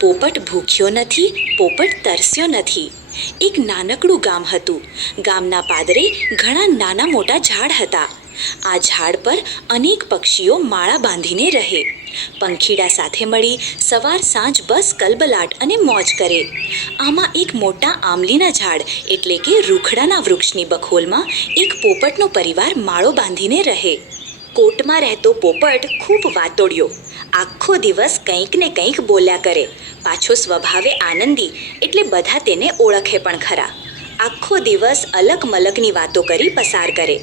પોપટ ભૂખ્યો નથી, પોપટ તરસ્યો નથી. એક નાનકડું ગામ હતું. ગામના પાદરે ઘણા નાના મોટા ઝાડ હતા. આ ઝાડ પર અનેક પક્ષીઓ માળા બાંધીને રહે. પંખીડા સાથે મળી સવાર સાંજ બસ કલબલાટ અને મોજ કરે. આમાં એક મોટા આંબલીના ઝાડ એટલે કે રૂખડાના વૃક્ષની બખોલમાં એક પોપટનો પરિવાર માળો બાંધીને રહે. કોટમાં રહેતો પોપટ ખૂબ વાતોડિયો. આખો દિવસ કંઈક ને કંઈક બોલ્યા કરે. પાછો સ્વભાવે આનંદી એટલે બધા તેને ઓળખે પણ ખરા. આખો દિવસ અલગ મલકની વાતો કરી પસાર કરે.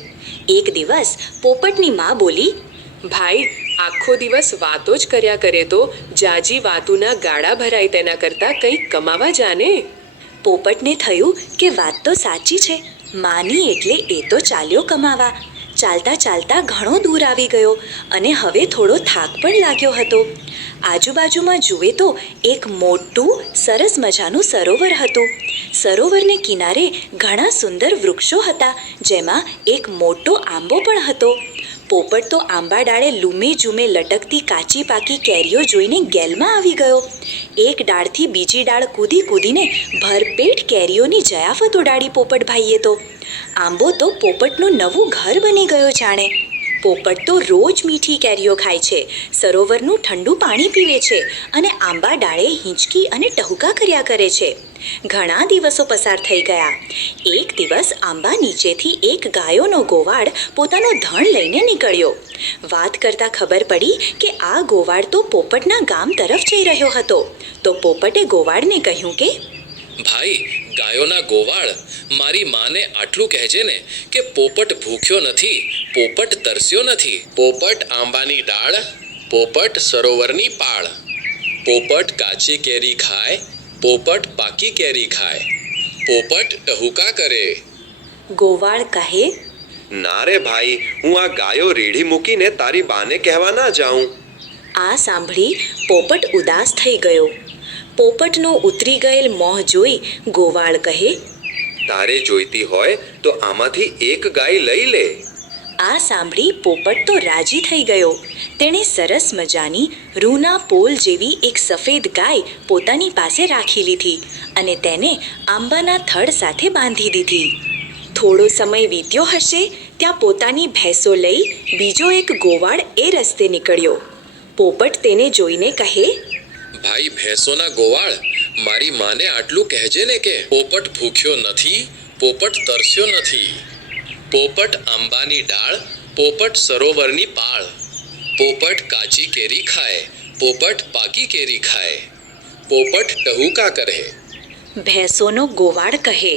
એક દિવસ પોપટની માં બોલી, ભાઈ, આખો દિવસ વાતો જ કર્યા કરે તો જાજી વાતુના ગાળા ભરાય તેના કરતાં કંઈક કમાવા જાને. પોપટને થયું કે વાત તો સાચી છે. માની એટલે એ તો ચાલ્યો કમાવા. ચાલતા ચાલતા ઘણો દૂર આવી ગયો અને હવે થોડો થાક પણ લાગ્યો હતો. આજુબાજુમાં જુએ તો એક મોટું સરસ મજાનું સરોવર હતું. સરોવરને કિનારે ઘણા સુંદર વૃક્ષો હતા, જેમાં એક મોટો આંબો પણ હતો. પોપટ તો આંબા ડાળે લૂમે ઝૂમે લટકતી કાચી પાકી કેરીઓ જોઈને ગેલમાં આવી ગયો. એક ડાળથી બીજી ડાળ કૂદી કૂદીને ભરપેટ કેરીઓની જયાફત ઉડાડી પોપટભાઈએ તો. આંબો તો પોપટનું નવું ઘર બની ગયો જાણે. પોપટ તો રોજ મીઠી કેરીઓ ખાય છે, સરોવરનું ઠંડુ પાણી પીવે છે અને આંબા ડાળે હિંચકી અને ટહુકા કર્યા કરે છે. ઘણા દિવસો પસાર થઈ ગયા. એક દિવસ આંબા નીચેથી એક ગાયોનો ગોવાળ પોતાનો ધણ લઈને નીકળ્યો. વાત કરતાં ખબર પડી કે આ ગોવાળ તો પોપટના ગામ તરફ જઈ રહ્યો હતો. તો પોપટે ગોવાળને કહ્યું કે, ભાઈ, ગાયોના ગોવાળ, મારી માને આટલું કહેજે ને કે પોપટ ભૂખ્યો નથી, પોપટ તરસ્યો નથી. પોપટ આંબાની ડાળ, પોપટ સરોવરની પાળ. પોપટ કાચી કેરી ખાય, પોપટ પાકી કેરી ખાય. પોપટ ટહુકા કરે. ગોવાળ કહે, ના રે ભાઈ, હું આ ગાયો રેઢી મૂકીને તારી બાને કહેવા ના જાઉં. આ સાંભળી પોપટ ઉદાસ થઈ ગયો. પોપટનો ઉતરી ગયેલ મોહ જોઈ ગોવાળ કહે, તારે જોઈતી હોય તો આમાંથી એક ગાય લઈ લે. આ સાંભળી પોપટ તો રાજી થઈ ગયો. તેણે સરસ મજાની રૂના પોલ જેવી એક સફેદ ગાય પોતાની પાસે રાખી લીધી અને તેને આંબાના થડ સાથે બાંધી દીધી. થોડો સમય વીત્યો હશે ત્યાં પોતાની ભેંસો લઈ બીજો એક ગોવાળ એ રસ્તે નીકળ્યો. પોપટ તેને જોઈને કહે, ભાઈ, ભેંસોના ગોવાળ, મારી માને આટલું કહેજે ને કે પોપટ ભૂખ્યો નથી, પોપટ તરસ્યો નથી. પોપટ આંબાની ડાળ, પોપટ સરોવરની પાળ. પોપટ કાચી કેરી ખાય, પોપટ પાકી કેરી ખાય. પોપટ ટહુકા કરે. ભેંસોનો ગોવાળ કહે,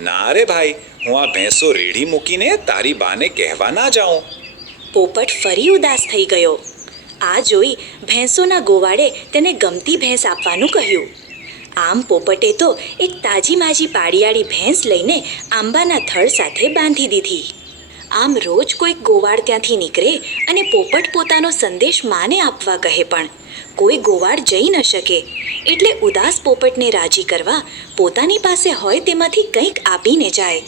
ના રે ભાઈ, હું આ ભેંસો રેઢી મૂકીને તારી બાને કહેવા ના જાઉં. પોપટ ફરી ઉદાસ થઈ ગયો. આ જોઈ ભેંસોના ગોવાળે તેને ગમતી ભેંસ આપવાનું કહ્યું. આમ પોપટે તો એક તાજી માજી પાડિયાળી ભેંસ લઈને આંબાના થડ સાથે બાંધી દીધી. આમ રોજ કોઈક ગોવાળ ત્યાંથી નીકળે અને પોપટ પોતાનો સંદેશ માને આપવા કહે, પણ કોઈ ગોવાળ જઈ ન શકે. એટલે ઉદાસ પોપટને રાજી કરવા પોતાની પાસે હોય તેમાંથી કંઈક આપીને જાય.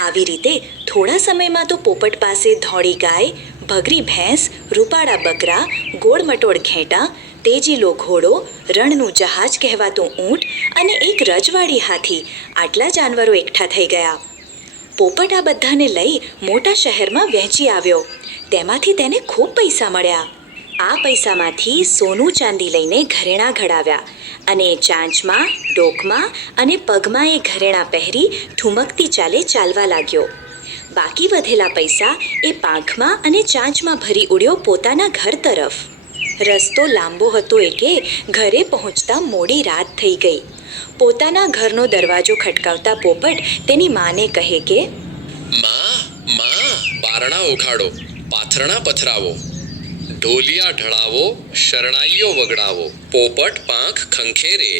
આવી રીતે થોડા સમયમાં તો પોપટ પાસે ધોળી ગાય, ભગરી ભેંસ, રૂપાળા બકરા, ગોળમટોળ ઘેટાં, તેજીલો ઘોડો, રણનું જહાજ કહેવાતું ઊંટ અને એક રજવાડી હાથી, આટલા જાનવરો એકઠા થઈ ગયા. પોપટ આ બધાને લઈ મોટા શહેરમાં વહેંચી આવ્યો. તેમાંથી તેને ખૂબ પૈસા મળ્યા. આ પૈસામાંથી સોનું ચાંદી લઈને ઘરેણાં ઘડાવ્યા અને ચાંચમાં, ડોકમાં અને પગમાં એ ઘરેણાં પહેરી ઠુમકતી ચાલે ચાલવા લાગ્યો. બાકી વધેલા પૈસા એ પાંખમાં અને ચાંચમાં ભરી ઉડ્યો પોતાના ઘર તરફ. રસ્તો લાંબો હતો એટલે ઘરે પહોંચતા મોડી રાત થઈ ગઈ. પોતાના ઘરનો દરવાજો ખટકાવતા પોપટ તેની માને કહે કે, માં, બારણા ઉઘાડો, પાથરણા પથરાવો, ઢોલિયા ઢળાવો, શરણાઈઓ વગડાવો. પોપટ પાંખ ખંખેરે.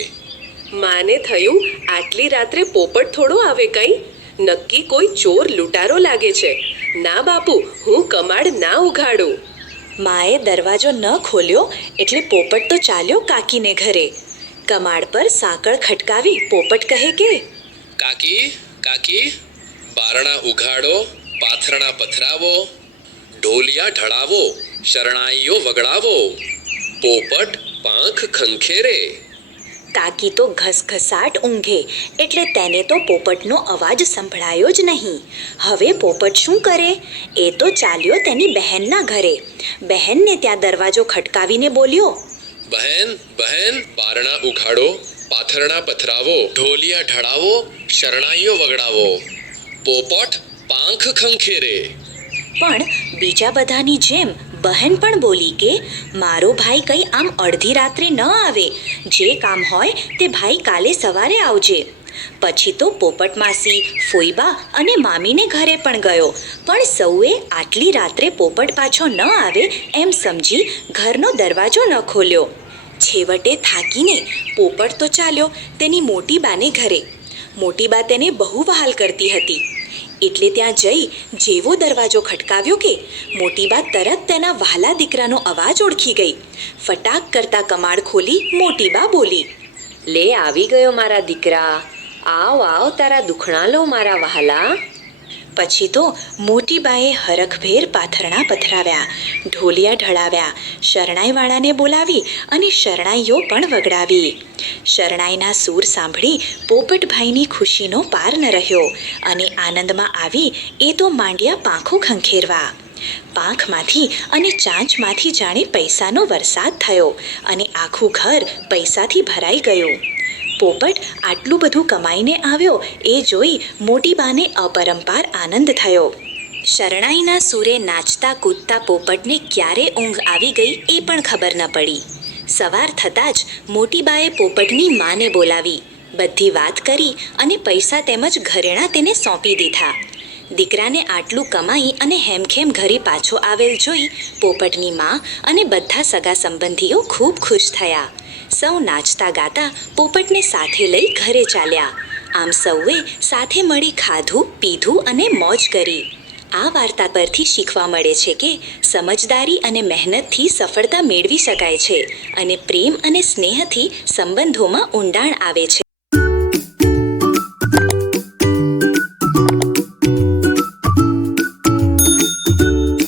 માને થયું આટલી રાત્રે પોપટ થોડો આવે કંઈ? નક્કી કોઈ ચોર લૂંટારો લાગે છે. ના બાપુ, હું કમાડ ના ઉઘાડું. માએ દરવાજો ન ખોલ્યો એટલે પોપટ તો ચાલ્યો કાકીને ઘરે. કમાડ પર સાંકળ ખટકાવી પોપટ કહે કે, કાકી, બારણા ઉઘાડો, પાથરણા પથરાવો, ઢોલિયા ઢળાવો, શરણાઈઓ વગડાવો. પોપટ પાંખ ખંખેરે. કાકી તો ઘસઘસાટ ઊંઘે એટલે તેને તો પોપટનો અવાજ સંભળાયો જ નહીં. હવે પોપટ શું કરે? એ તો ચાલ્યો તેની બહેનના ઘરે. બહેનને ત્યાં દરવાજો ખટકાવીને બોલ્યો, બહેન બહેન, બારણા ઉઘાડો, પાથરણા પથરાવો, ઢોલિયા ઢળાવો, શરણાઈઓ વગડાવો. પોપટ પાંખ ખંખેરે. પણ બીજા બધાની જેમ બહેન પણ બોલી કે મારો ભાઈ કંઈ આમ અડધી રાત્રે ન આવે. જે કામ હોય તે ભાઈ કાલે સવારે આવજે. પછી તો પોપટ માસી, ફોઈબા અને મામીને ઘરે પણ ગયો, પણ સૌએ આટલી રાત્રે પોપટ પાછો ન આવે એમ સમજી ઘરનો દરવાજો ન ખોલ્યો. છેવટે થાકીને પોપટ તો ચાલ્યો તેની મોટી બાને ઘરે. મોટી બા તેને બહુ વહાલ કરતી હતી એટલે ત્યાં જઈ જેવો દરવાજો ખટકાવ્યો કે મોટી બા તરત તેના વહાલા દીકરાનો અવાજ ઓળખી ગઈ. ફટાક કરતા કમાડ ખોલી મોટી બા બોલી, લે આવી ગયો મારા દીકરા, આવ આવ તારા દુખણા લો મારા વહાલા. પછી તો મોટી બાએ હરખભેર પાથરણા પથરાવ્યા, ઢોલિયા ઢળાવ્યા, શરણાઈવાળાને બોલાવી અને શરણાઈઓ પણ વગડાવી. શરણાઈના સૂર સાંભળી પોપટભાઈની ખુશીનો પાર ન રહ્યો અને આનંદમાં આવી એ તો માંડ્યા પાંખો ખંખેરવા. પાંખમાંથી અને ચાંચમાંથી જાણે પૈસાનો વરસાદ થયો અને આખું ઘર પૈસાથી ભરાઈ ગયું. પોપટ આટલું બધું કમાઈને આવ્યો એ જોઈ મોટી બાને અપરંપાર આનંદ થયો. શરણાઈના સૂરે નાચતા કૂદતા પોપટને ક્યારે ઊંઘ આવી ગઈ એ પણ ખબર ન પડી. સવાર થતાં જ મોટી બાએ પોપટની માને બોલાવી બધી વાત કરી અને પૈસા તેમજ ઘરેણાં તેને સોંપી દીધા. દીકરાને આટલું કમાઈ અને હેમખેમ ઘરે પાછો આવેલ જોઈ પોપટની મા અને બધા સગા સંબંધીઓ ખૂબ ખુશ થયા. સૌ નાચતા ગાતા પોપટને સાથે લઈ ઘરે ચાલ્યા. આમ સૌએ સાથે મળી ખાધું, પીધું અને મોજ કરી. આ વાર્તા પરથી શીખવા મળે છે કે સમજદારી અને મહેનતથી સફળતા મેળવી શકાય છે અને પ્રેમ અને સ્નેહથી સંબંધોમાં ઊંડાણ આવે છે.